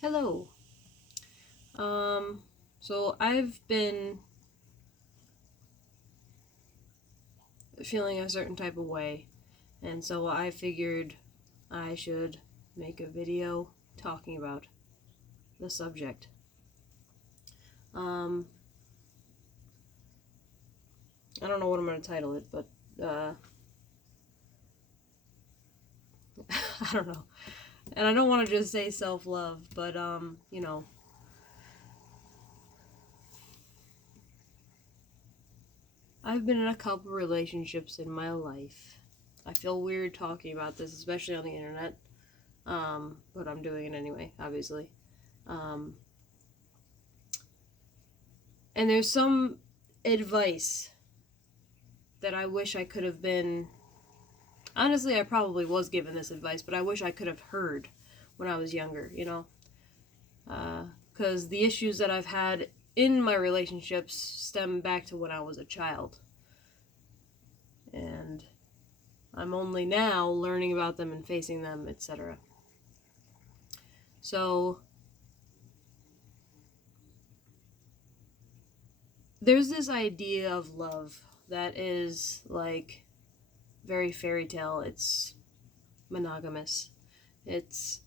Hello. So I've been feeling a certain type of way, and so I figured I should make a video talking about the subject. Um, I don't know what I'm going to title it, but I don't know. And I don't want to just say self-love, but I've been in a couple relationships in my life. I feel weird talking about this, especially on the internet. But I'm doing it anyway, obviously. Um, and there's some advice that I wish I could have been. Honestly, I probably was given this advice, but I wish I could have heard when I was younger, Because the issues that I've had in my relationships stem back to when I was a child. And I'm only now learning about them and facing them, etc. So, there's this idea of love that is like very fairy tale. It's monogamous. It's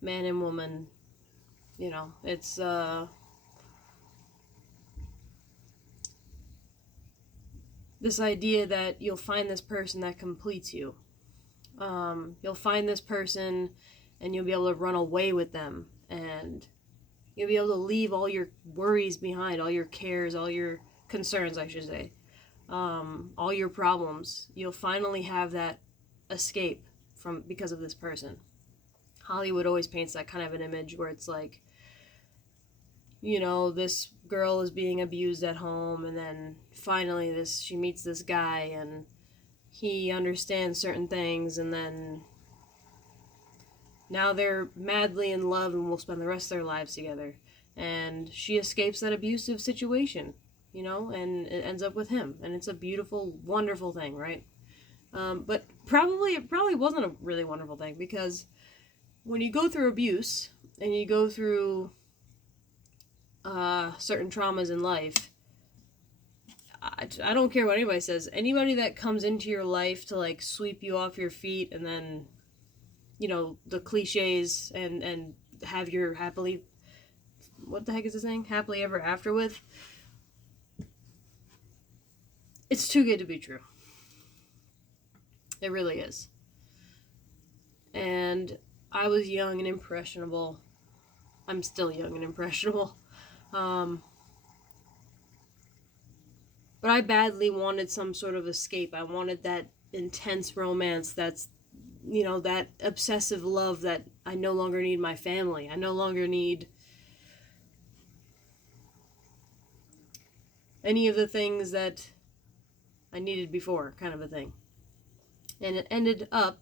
man and woman. It's this idea that you'll find this person that completes you. You'll find this person and you'll be able to run away with them, and you'll be able to leave all your worries behind, all your cares, all your concerns, I should say, all your problems. You'll finally have that escape from because of this person. Hollywood always paints that kind of an image where it's like, this girl is being abused at home, and then finally she meets this guy, and he understands certain things, and then now they're madly in love and will spend the rest of their lives together. And she escapes that abusive situation, and it ends up with him, and it's a beautiful, wonderful thing, right? But it probably wasn't a really wonderful thing, because when you go through abuse and you go through certain traumas in life, I don't care what anybody says. Anybody that comes into your life to like sweep you off your feet, and then, the cliches, and have your happily, what the heck is this thing? Happily ever after with. It's too good to be true. It really is. And I was young and impressionable. I'm still young and impressionable. Um, but I badly wanted some sort of escape. I wanted that intense romance that's, that obsessive love that I no longer need my family. I no longer need any of the things that I needed before, kind of a thing. And it ended up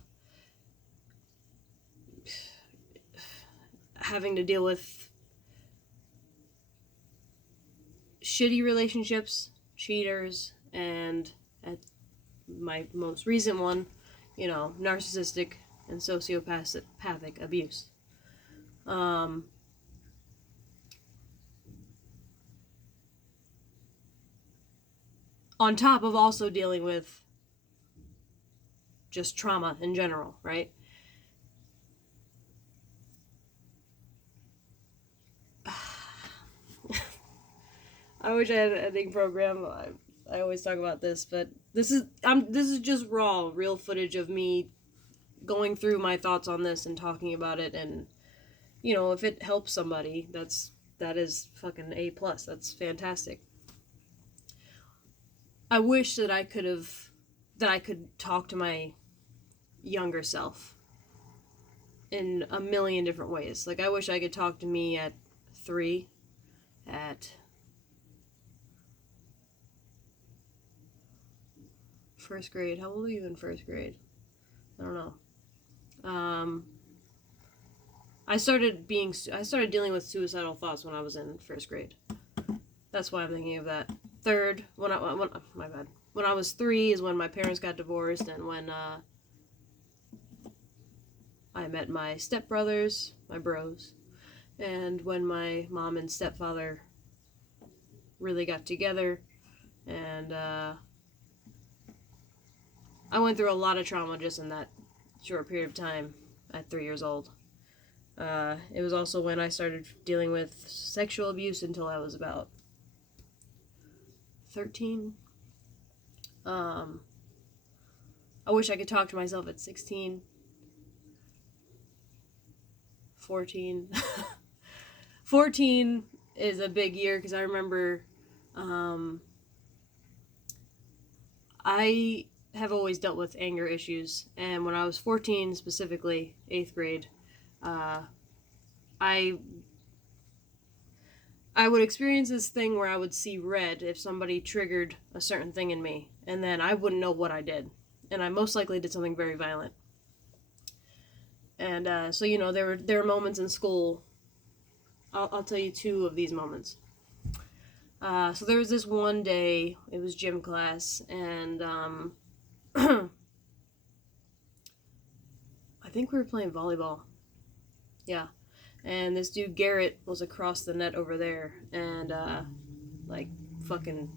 having to deal with shitty relationships, cheaters, and at my most recent one, narcissistic and sociopathic abuse. Um, on top of also dealing with just trauma in general, right? I wish I had an editing program. I always talk about this, but this is just raw, real footage of me going through my thoughts on this and talking about it, and if it helps somebody, that is fucking A plus. That's fantastic. I wish that I could talk to my younger self in a million different ways. Like, I wish I could talk to me at 3, at first grade. How old are you in first grade? I don't know. Um, I started dealing with suicidal thoughts when I was in first grade. That's why I'm thinking of that. Third, my bad. When I was 3 is when my parents got divorced, and when I met my stepbrothers, my bros. And when my mom and stepfather really got together, and I went through a lot of trauma just in that short period of time at 3 years old. It was also when I started dealing with sexual abuse until I was about 13. I wish I could talk to myself at 16, 14. 14 is a big year because I remember I have always dealt with anger issues, and when I was 14, specifically 8th grade, I would experience this thing where I would see red if somebody triggered a certain thing in me, and then I wouldn't know what I did, and I most likely did something very violent. And so there were moments in school. I'll tell you 2 of these moments. So there was this one day, it was gym class, and I think we were playing volleyball. Yeah. And this dude Garrett was across the net over there, and fucking,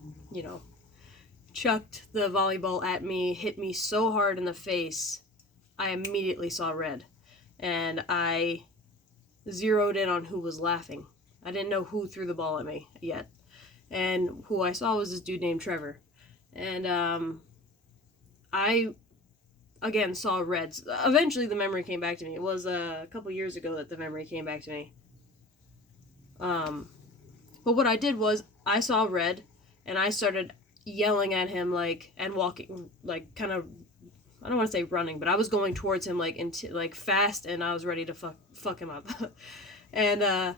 chucked the volleyball at me, hit me so hard in the face, I immediately saw red. And I zeroed in on who was laughing. I didn't know who threw the ball at me yet. And who I saw was this dude named Trevor. And I, again, saw reds. Eventually the memory came back to me. It was a couple years ago that the memory came back to me. But what I did was, I saw red, and I started yelling at him, and walking, kind of, I don't want to say running, but I was going towards him, fast, and I was ready to fuck him up. And,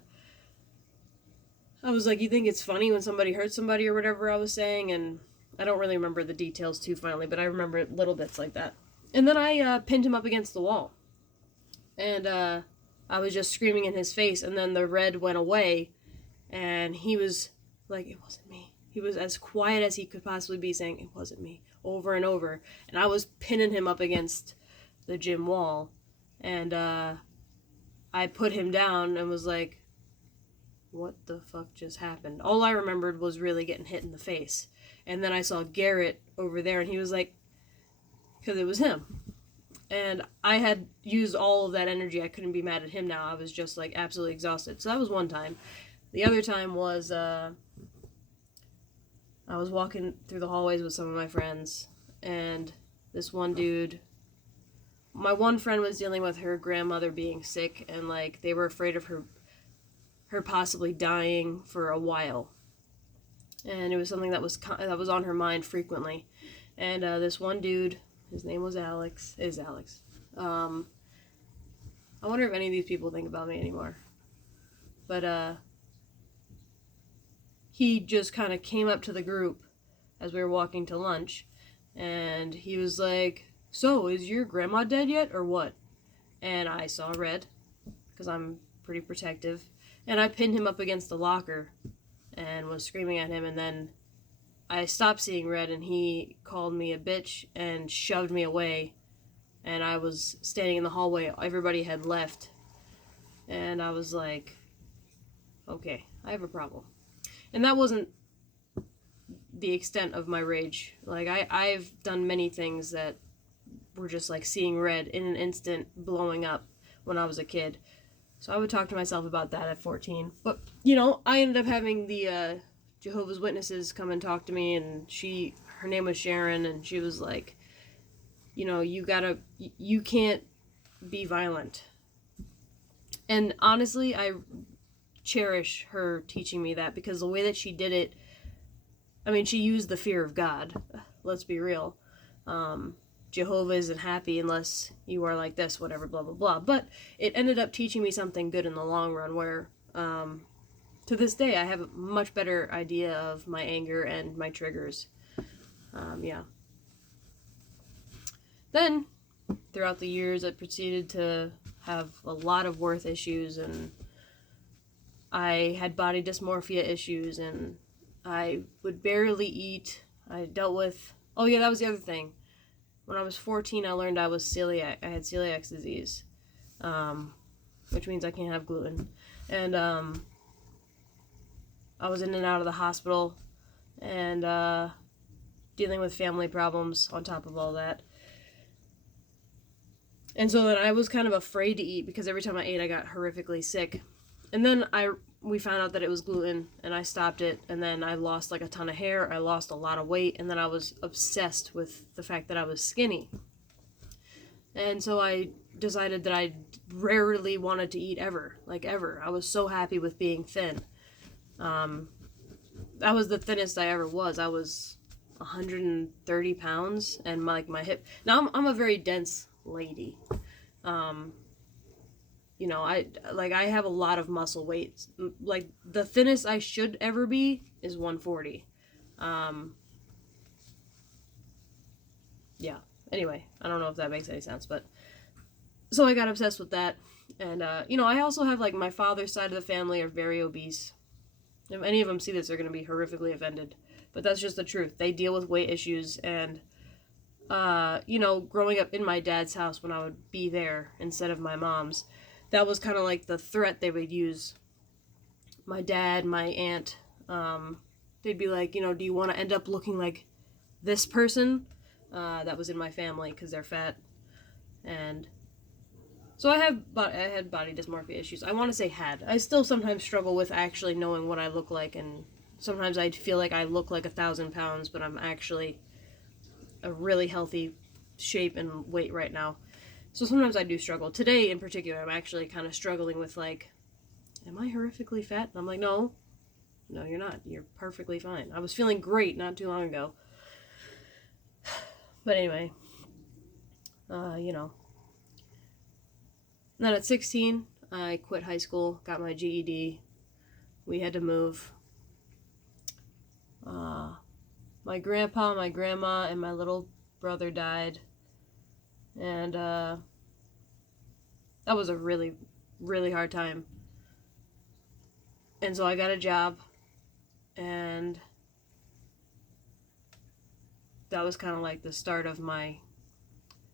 I was like, you think it's funny when somebody hurts somebody or whatever I was saying? And I don't really remember the details too finally, but I remember little bits like that. And then I pinned him up against the wall. And I was just screaming in his face, and then the red went away, and he was like, it wasn't me. He was as quiet as he could possibly be, saying, it wasn't me, over and over. And I was pinning him up against the gym wall, and I put him down and was like, what the fuck just happened? All I remembered was really getting hit in the face. And then I saw Garrett over there, and he was like, because it was him. And I had used all of that energy. I couldn't be mad at him now. I was just absolutely exhausted. So that was one time. The other time was I was walking through the hallways with some of my friends, and this one dude, my one friend was dealing with her grandmother being sick, and they were afraid of her possibly dying for a while, and it was something that was on her mind frequently. And this one dude, his name was Alex. I wonder if any of these people think about me anymore. But he just kind of came up to the group as we were walking to lunch, and he was like, so, is your grandma dead yet, or what? And I saw red, because I'm pretty protective, and I pinned him up against the locker and was screaming at him, and then I stopped seeing red, and he called me a bitch and shoved me away, and I was standing in the hallway. Everybody had left, and I was like, okay, I have a problem. And that wasn't the extent of my rage. I've done many things that were just seeing red in an instant, blowing up when I was a kid. So I would talk to myself about that at 14. But, I ended up having the Jehovah's Witnesses come and talk to me, and her name was Sharon, and she was like, you can't be violent. And honestly, I cherish her teaching me that, because the way that she did it, she used the fear of God. Let's be real. Jehovah isn't happy unless you are like this, whatever, blah, blah, blah. But it ended up teaching me something good in the long run, where to this day I have a much better idea of my anger and my triggers. Yeah. Then, throughout the years, I proceeded to have a lot of worth issues, and I had body dysmorphia issues, and I would barely eat. I dealt with... Oh yeah, that was the other thing. When I was 14, I learned I had celiac disease. which means I can't have gluten. And I was in and out of the hospital and dealing with family problems on top of all that. And so then I was kind of afraid to eat because every time I ate I got horrifically sick. And then we found out that it was gluten and I stopped it, and then I lost like a ton of hair, I lost a lot of weight, and then I was obsessed with the fact that I was skinny. And so I decided that I rarely wanted to eat ever, like ever. I was so happy with being thin. That was the thinnest I ever was. I was 130 pounds, and my hip. Now I'm a very dense lady. You know, I have a lot of muscle weight. Like the thinnest I should ever be is 140. Yeah. Anyway, I don't know if that makes any sense, but so I got obsessed with that. And you know, I also have like my father's side of the family are very obese. If any of them see this, they're going to be horrifically offended. But that's just the truth. They deal with weight issues, and you know, growing up in my dad's house when I would be there instead of my mom's, that was kind of like the threat they would use. My dad, my aunt, they'd be like, you know, do you want to end up looking like this person that was in my family because they're fat? And so I had body dysmorphia issues. I want to say had. I still sometimes struggle with actually knowing what I look like, and sometimes I feel like I look like 1,000 pounds, but I'm actually a really healthy shape and weight right now. So sometimes I do struggle. Today in particular, I'm actually kind of struggling with like, am I horrifically fat? And I'm like, no, you're not. You're perfectly fine. I was feeling great not too long ago. But anyway, you know. And then at 16, I quit high school, got my GED. We had to move. My grandpa, my grandma, and my little brother died. And that was a really, really hard time. And so I got a job, and that was kind of like the start of my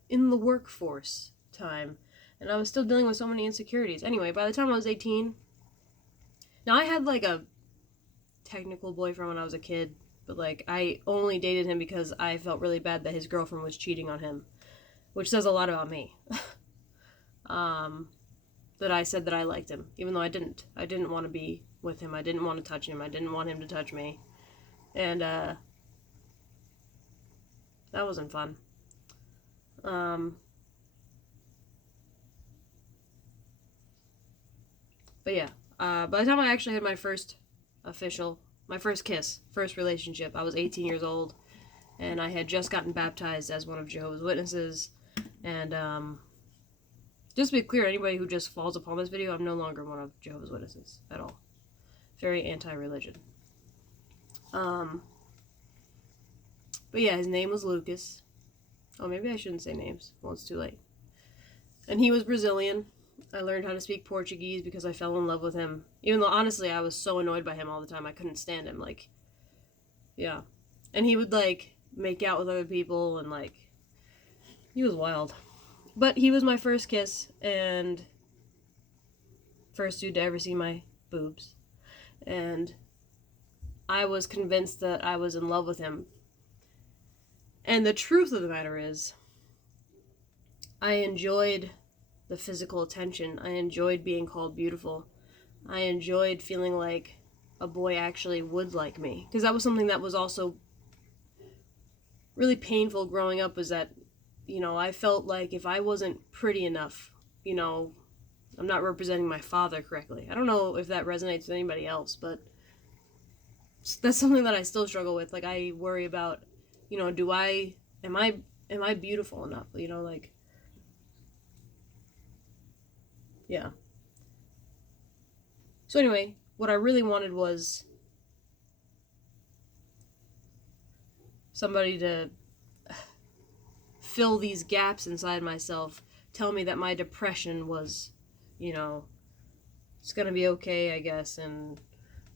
in the workforce time. And I was still dealing with so many insecurities. Anyway, by the time I was 18, now I had like a technical boyfriend when I was a kid, but like I only dated him because I felt really bad that his girlfriend was cheating on him, which says a lot about me. That I said that I liked him, even though I didn't. I didn't want to be with him. I didn't want to touch him. I didn't want him to touch me. And that wasn't fun. But yeah, by the time I actually had my first kiss, first relationship, I was 18 years old, and I had just gotten baptized as one of Jehovah's Witnesses. And just to be clear, anybody who just falls upon this video, I'm no longer one of Jehovah's Witnesses at all. Very anti-religion. But yeah, his name was Lucas. Oh, maybe I shouldn't say names. Well, it's too late. And he was Brazilian. I learned how to speak Portuguese because I fell in love with him. Even though, honestly, I was so annoyed by him all the time. I couldn't stand him. Like, yeah. And he would, like, make out with other people, and, like, he was wild. But he was my first kiss, and first dude to ever see my boobs. And I was convinced that I was in love with him. And the truth of the matter is, I enjoyed the physical attention. I enjoyed being called beautiful. I enjoyed feeling like a boy actually would like me. Because that was something that was also really painful growing up, was that, you know, I felt like if I wasn't pretty enough, you know, I'm not representing my father correctly. I don't know if that resonates with anybody else, but that's something that I still struggle with. Like, I worry about, you know, am I beautiful enough? You know, like, yeah. So anyway, what I really wanted was somebody to fill these gaps inside myself, tell me that my depression was, you know, it's gonna be okay, I guess, and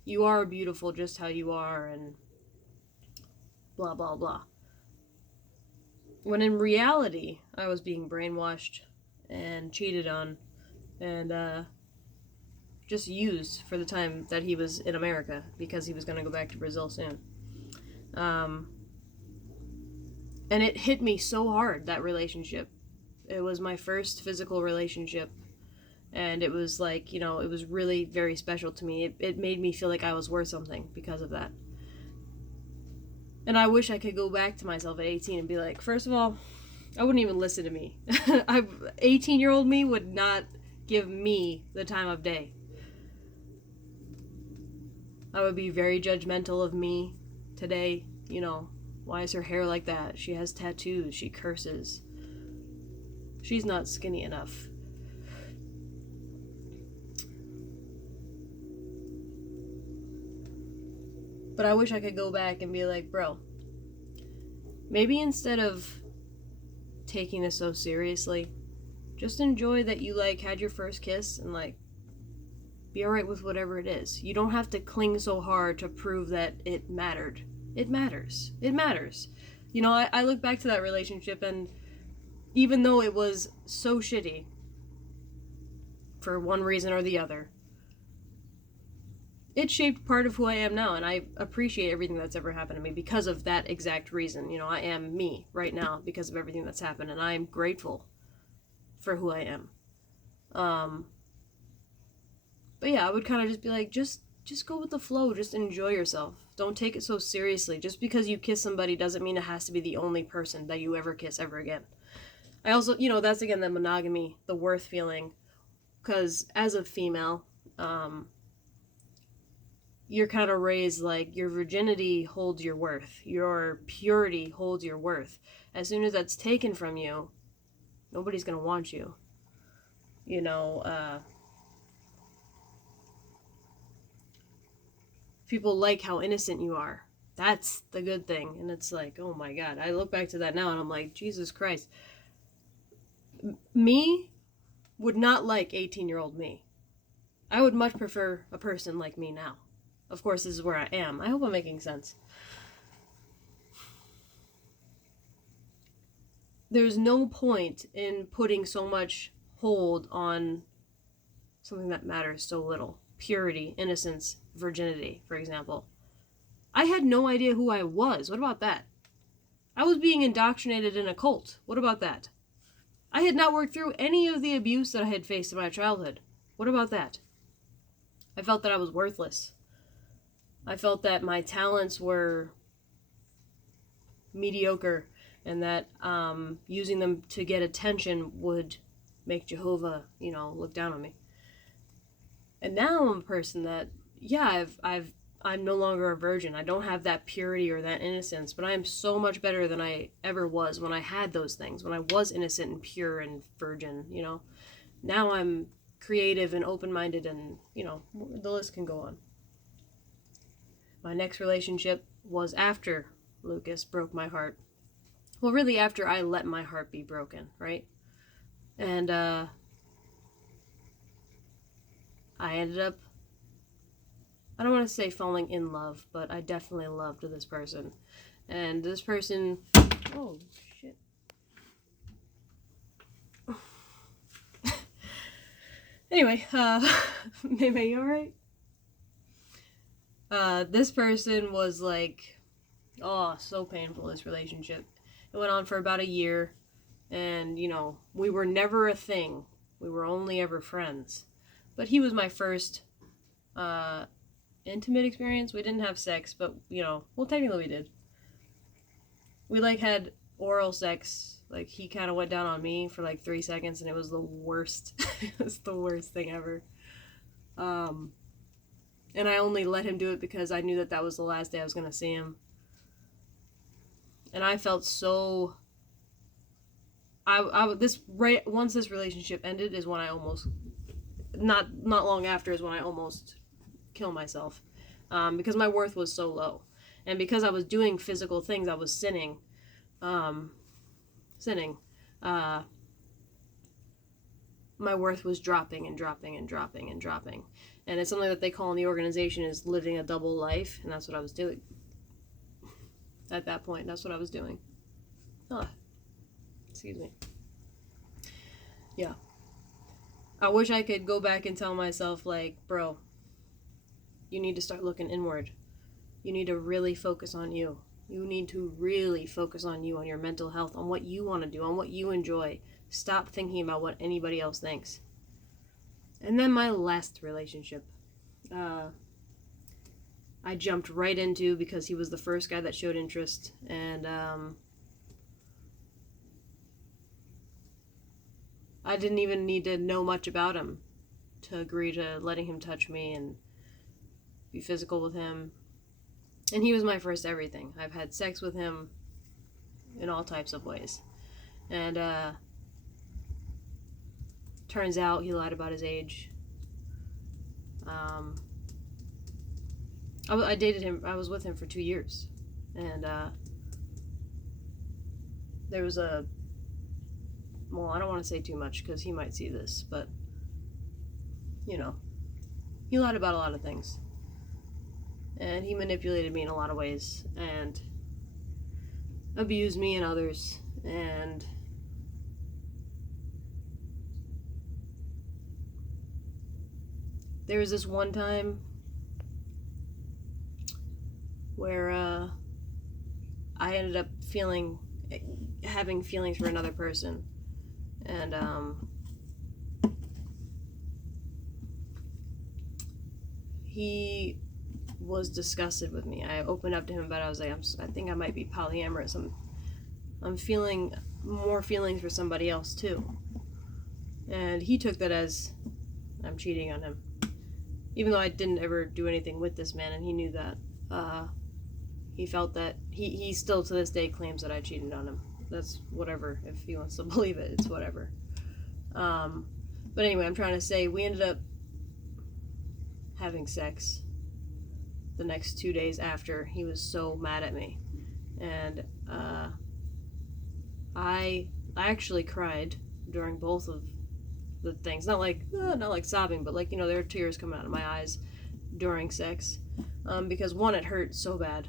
you are beautiful just how you are, and blah, blah, blah. When in reality, I was being brainwashed and cheated on and just used for the time that he was in America because he was going to go back to Brazil soon. And it hit me so hard, that relationship. It was my first physical relationship, and it was like, you know, it was really very special to me. It made me feel like I was worth something because of that. And I wish I could go back to myself at 18 and be like, first of all, I wouldn't even listen to me. 18-year-old me would not give me the time of day. I would be very judgmental of me today. You know, why is her hair like that? She has tattoos. She curses. She's not skinny enough. But I wish I could go back and be like, bro, maybe instead of taking this so seriously, just enjoy that you, like, had your first kiss and, like, be alright with whatever it is. You don't have to cling so hard to prove that it mattered. It matters. It matters. You know, I look back to that relationship, and even though it was so shitty, for one reason or the other, it shaped part of who I am now, and I appreciate everything that's ever happened to me because of that exact reason. You know, I am me right now because of everything that's happened, and I'm grateful for who I am. But yeah, I would kind of just be like, just go with the flow. Just enjoy yourself. Don't take it so seriously. Just because you kiss somebody doesn't mean it has to be the only person that you ever kiss ever again. I also, you know, that's again the monogamy, the worth feeling. Because as a female, you're kind of raised like your virginity holds your worth. Your purity holds your worth. As soon as that's taken from you, nobody's going to want you. You know, people like how innocent you are. That's the good thing. And it's like, oh my God. I look back to that now and I'm like, Jesus Christ. Me would not like 18-year-old me. I would much prefer a person like me now. Of course, this is where I am. I hope I'm making sense. There's no point in putting so much hold on something that matters so little. Purity, innocence, virginity, for example. I had no idea who I was. What about that? I was being indoctrinated in a cult. What about that? I had not worked through any of the abuse that I had faced in my childhood. What about that? I felt that I was worthless. I felt that my talents were mediocre and that using them to get attention would make Jehovah, you know, look down on me. And now I'm a person that, yeah, I'm no longer a virgin. I don't have that purity or that innocence, but I am so much better than I ever was when I had those things, when I was innocent and pure and virgin, you know. Now I'm creative and open-minded and, you know, the list can go on. My next relationship was after Lucas broke my heart. Well, really after I let my heart be broken, right? And I ended up, I don't want to say falling in love, but I definitely loved this person. And this person, oh shit. Anyway, Maybe you alright? This person was like, oh, so painful, this relationship. It went on for about a year, and, you know, we were never a thing. We were only ever friends. But he was my first intimate experience. We didn't have sex, but, you know, well, technically we did. We, like, had oral sex. Like, he kind of went down on me for, like, 3 seconds, and it was the worst. It was the worst thing ever. And I only let him do it because I knew that that was the last day I was going to see him. And I felt so... once this relationship ended is when I almost... Not long after is when I almost killed myself. Because my worth was so low. And because I was doing physical things, I was sinning. My worth was dropping and dropping and dropping and dropping. And it's something that they call in the organization is living a double life. And that's what I was doing. At that point, that's what I was doing. Excuse me. Yeah. I wish I could go back and tell myself, like, bro, you need to start looking inward. You need to really focus on you. You need to really focus on you, on your mental health, on what you want to do, on what you enjoy. Stop thinking about what anybody else thinks. And then my last relationship, I jumped right into because he was the first guy that showed interest, and I didn't even need to know much about him to agree to letting him touch me and be physical with him. And he was my first everything. I've had sex with him in all types of ways. And turns out he lied about his age. I dated him, I was with him for 2 years. And there was a, well, I don't want to say too much because he might see this, but, you know, he lied about a lot of things. And he manipulated me in a lot of ways, and abused me and others, and there was this one time where I ended up having feelings for another person, and he was disgusted with me. I opened up to him about it. I was like, I think I might be polyamorous. I'm feeling more feelings for somebody else too. And he took that as I'm cheating on him. Even though I didn't ever do anything with this man, and he knew that. He felt that he still to this day claims that I cheated on him. That's whatever. If he wants to believe it, it's whatever. But anyway, I'm trying to say we ended up having sex the next 2 days after. He was so mad at me, and I actually cried during both of the things. Not like sobbing, but like, there were tears coming out of my eyes during sex, because one, it hurt so bad.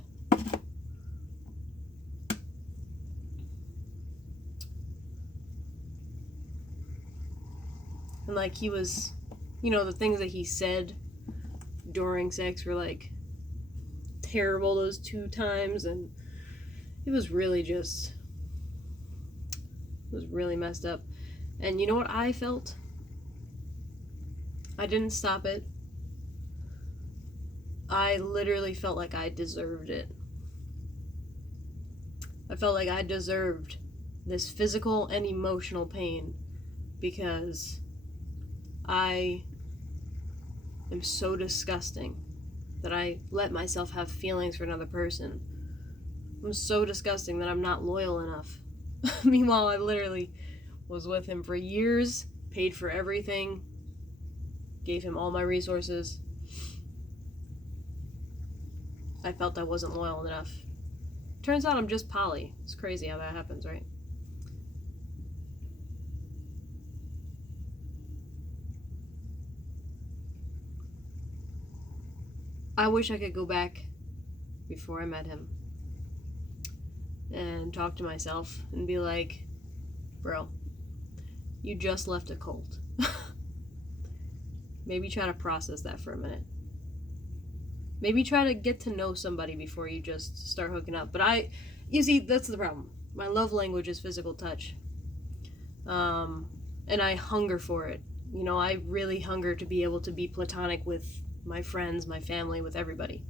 And like, he was, the things that he said during sex were like terrible those 2 times, and it was really messed up. And you know what I felt? I didn't stop it. I literally felt like I deserved it. I felt like I deserved this physical and emotional pain because I am so disgusting that I let myself have feelings for another person. I'm so disgusting that I'm not loyal enough. Meanwhile, I literally was with him for years, paid for everything, gave him all my resources. I felt I wasn't loyal enough. Turns out I'm just poly. It's crazy how that happens, right? I wish I could go back before I met him and talk to myself and be like, bro, you just left a cult. Maybe try to process that for a minute. Maybe try to get to know somebody before you just start hooking up. But you see, that's the problem. My love language is physical touch. And I hunger for it. I really hunger to be able to be platonic with my friends, my family, with everybody.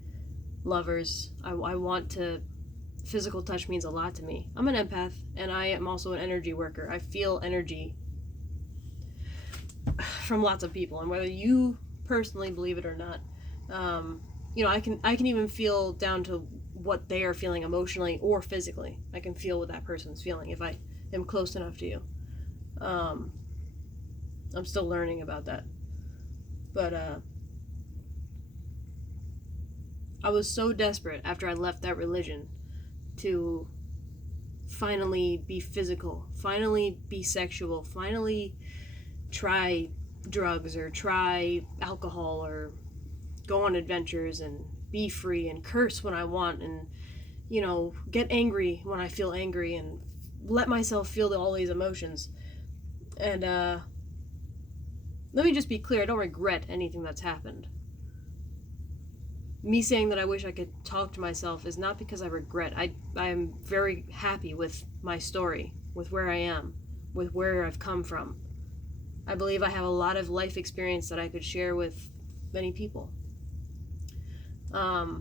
Lovers. I want to... Physical touch means a lot to me. I'm an empath, and I am also an energy worker. I feel energy from lots of people, and whether you personally believe it or not, I can even feel down to what they are feeling emotionally or physically. I can feel what that person's feeling if I am close enough to you. I'm still learning about that, but I was so desperate after I left that religion to finally be physical, finally be sexual, finally try drugs or try alcohol or go on adventures and be free and curse when I want and, get angry when I feel angry and let myself feel all these emotions. And Let me just be clear, I don't regret anything that's happened. Me saying that I wish I could talk to myself is not because I regret. I am very happy with my story, with where I am, with where I've come from. I believe I have a lot of life experience that I could share with many people. I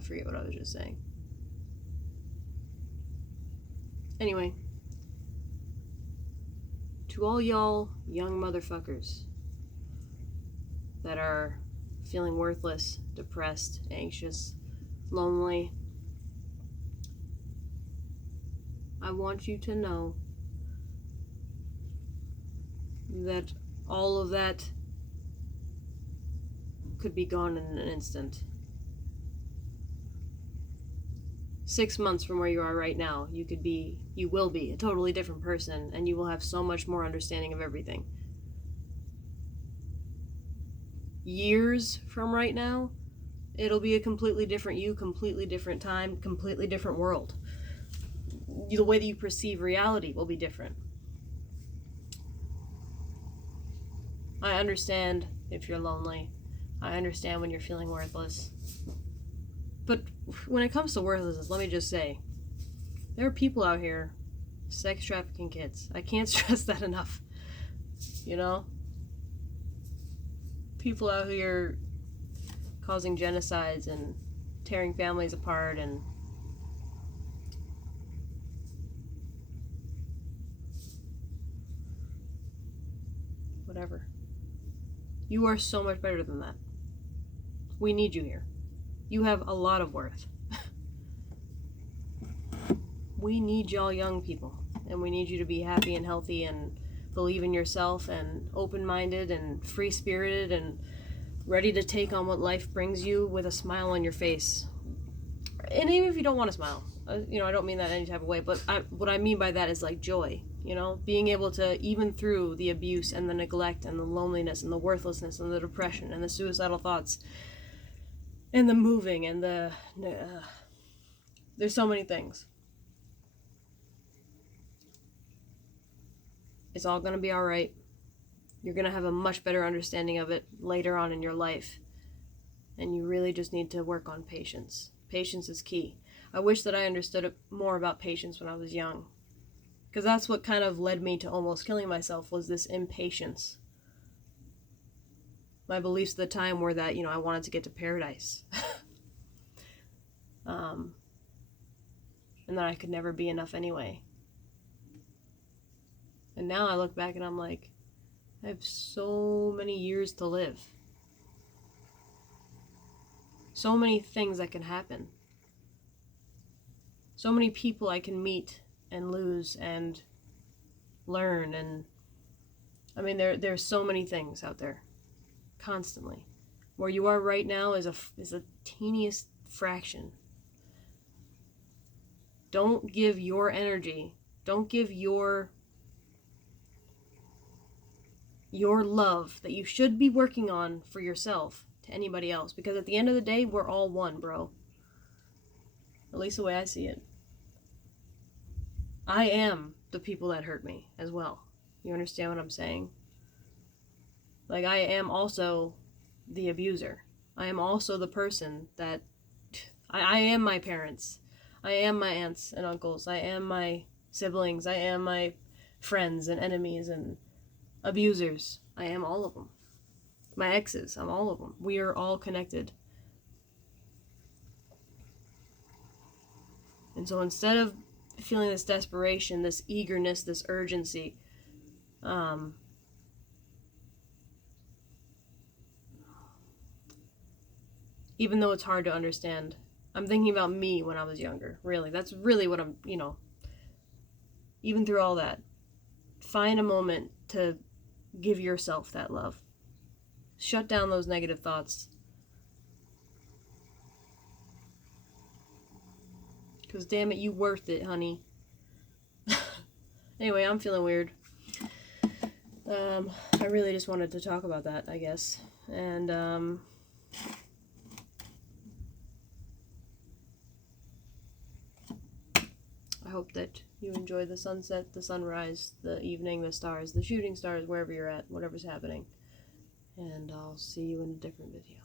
forget what I was just saying. Anyway, to all y'all young motherfuckers that are feeling worthless, depressed, anxious, lonely, I want you to know that all of that could be gone in an instant. 6 months from where you are right now, you will be a totally different person, and you will have so much more understanding of everything. Years from right now, it'll be a completely different you, completely different time, completely different world. The way that you perceive reality will be different. I understand if you're lonely. I understand when you're feeling worthless. But when it comes to worthlessness, let me just say, there are people out here sex trafficking kids. I can't stress that enough. You know? People out here causing genocides and tearing families apart and whatever. You are so much better than that. We need you here. You have a lot of worth. We need y'all young people, and we need you to be happy and healthy and believe in yourself and open-minded and free-spirited and ready to take on what life brings you with a smile on your face. And even if you don't want to smile, I don't mean that any type of way, but what I mean by that is like joy, being able to, even through the abuse and the neglect and the loneliness and the worthlessness and the depression and the suicidal thoughts and the moving and there's so many things. It's all going to be all right. You're going to have a much better understanding of it later on in your life. And you really just need to work on patience. Patience is key. I wish that I understood more about patience when I was young. Because that's what kind of led me to almost killing myself, was this impatience. My beliefs at the time were that, I wanted to get to paradise. And that I could never be enough anyway. And now I look back and I'm like, I have so many years to live. So many things that can happen. So many people I can meet and lose and learn. And I mean, there's so many things out there. Constantly. Where you are right now is a teeniest fraction. Don't give your energy, don't give your love that you should be working on for yourself to anybody else. Because at the end of the day, we're all one, bro. At least the way I see it. I am the people that hurt me as well. You understand what I'm saying? Like, I am also the abuser. I am also the person that... I am my parents. I am my aunts and uncles. I am my siblings. I am my friends and enemies and abusers. I am all of them. My exes, I'm all of them. We are all connected. And so instead of feeling this desperation, this eagerness, this urgency, even though it's hard to understand, I'm thinking about me when I was younger, really. That's really what I'm, even through all that, find a moment to give yourself that love. Shut down those negative thoughts. Because damn it, you worth it, honey. Anyway, I'm feeling weird. I really just wanted to talk about that, I guess. And, I hope that you enjoy the sunset, the sunrise, the evening, the stars, the shooting stars, wherever you're at, whatever's happening. And I'll see you in a different video.